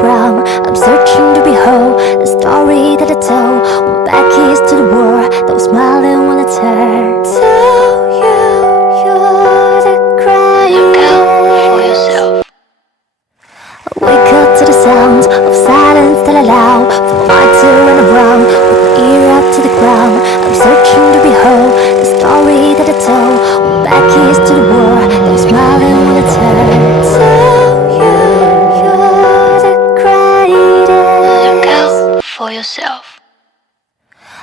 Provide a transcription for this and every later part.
ground. I'm searching to behold the story that I told. Went back east to the war, that was smiling when I turned to you. You're the greatest. Look out for yourself. I wake up to the sounds of silence that allow for my mind to run around with my ear up to the ground. I'm searching to behold the story that I told. Went back east to the war, that was smiling when I turned to you. You're the greatest. Look out for yourself.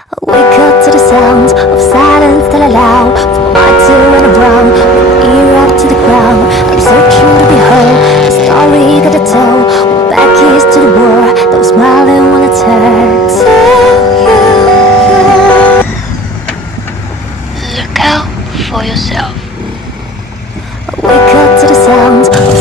I wake up to the sounds of silence that allow for my mind to run around with my ear up to the ground. I'm searching to behold the story that I told. Went back east to the war, that was smiling when I turned to you. Look out for yourself. I wake up to the sounds of